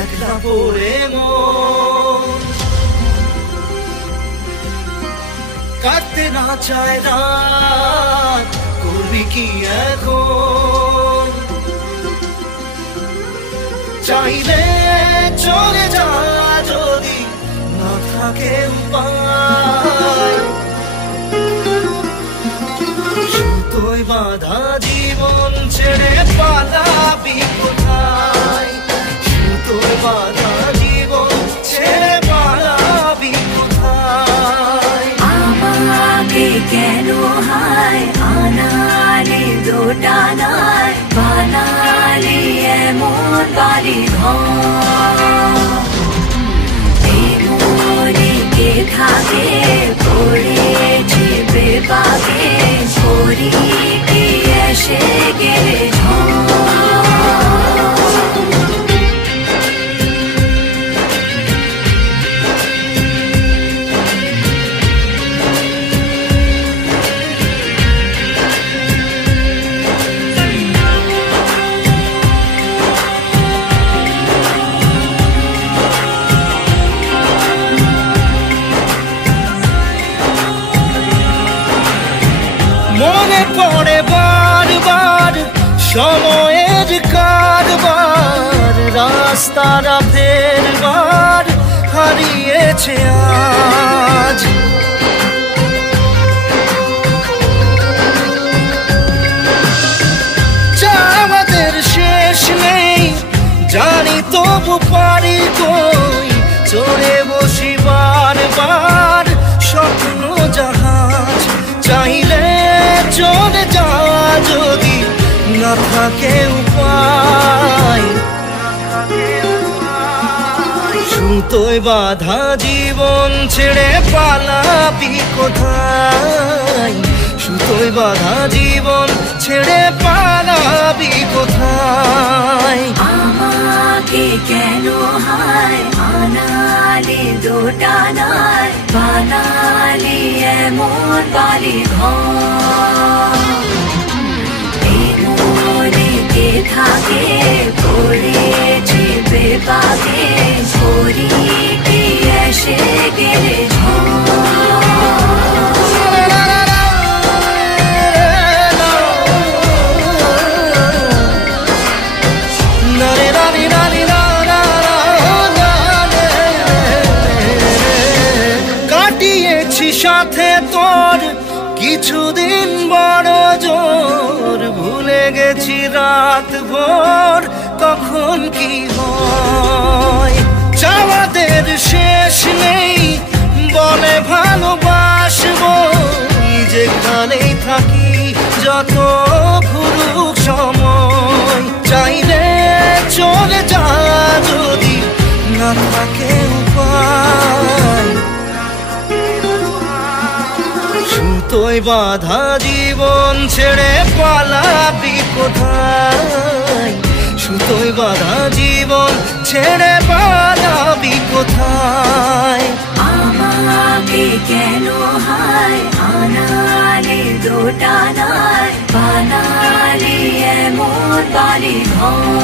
একলা পড়ে মন কাটতে না চায় রাত, করবি কি এখন? চাইলে চলে যা যদি না থাকে উপায়, সুতোয় বাঁধা জীবন ছেড়ে পালাবি কোথায়? সুতোয় বাঁধা জীবন ছেড়ে পালাবি কোথায়? আমাকে কেন হায় আনালি দোটানায় বানালি এমন বাড়ি ঘর? এই মনে কে থাকে পড়েছি বেপাকে, পড়ি কি এসে গেলে মনে পড়ে বারবার সময়ের কারবার, রাস্তাটা ফেরবার হারিয়েছে আজ। আমাদের শেষ নেই জানি, তবু পারি কই চড়ে বসি বারবার স্বপ্ন জাহাজ। চাইলে চলে যা যদি না থাকে উপায়, সুতোয় বাঁধা জীবন ছেড়ে পালাবি কোথায়? সুতোয় বাঁধা জীবন ছেড়ে পালাবি কোথায়? আমাকে কেন হায় আনালি দোটানায় বানালি এমন বাড়ি ঘর? এই মনে কে থাকে পড়েছি বেপাকে, পড়ি কি এসে গেলে সাথে তোর কিছুদিন বড় জোর, ভুলে গেছি রাত ভোর কখন কি হয়। চাওয়াদের শেষ নেই বলে ভালোবাসবো, যেখানেই থাকি যত ঘুরুক সময়। চাইলে চলে যা যদি না থাকে উপায়, সুতোয় বাঁধা জীবন ছেড়ে পালাবি কোথায়? সুতোয় বাঁধা জীবন ছেড়ে পালাবি কোথায়? আমাকে কেন হায় আনালি দোটানায় বানালি এমন বাড়ি ঘর?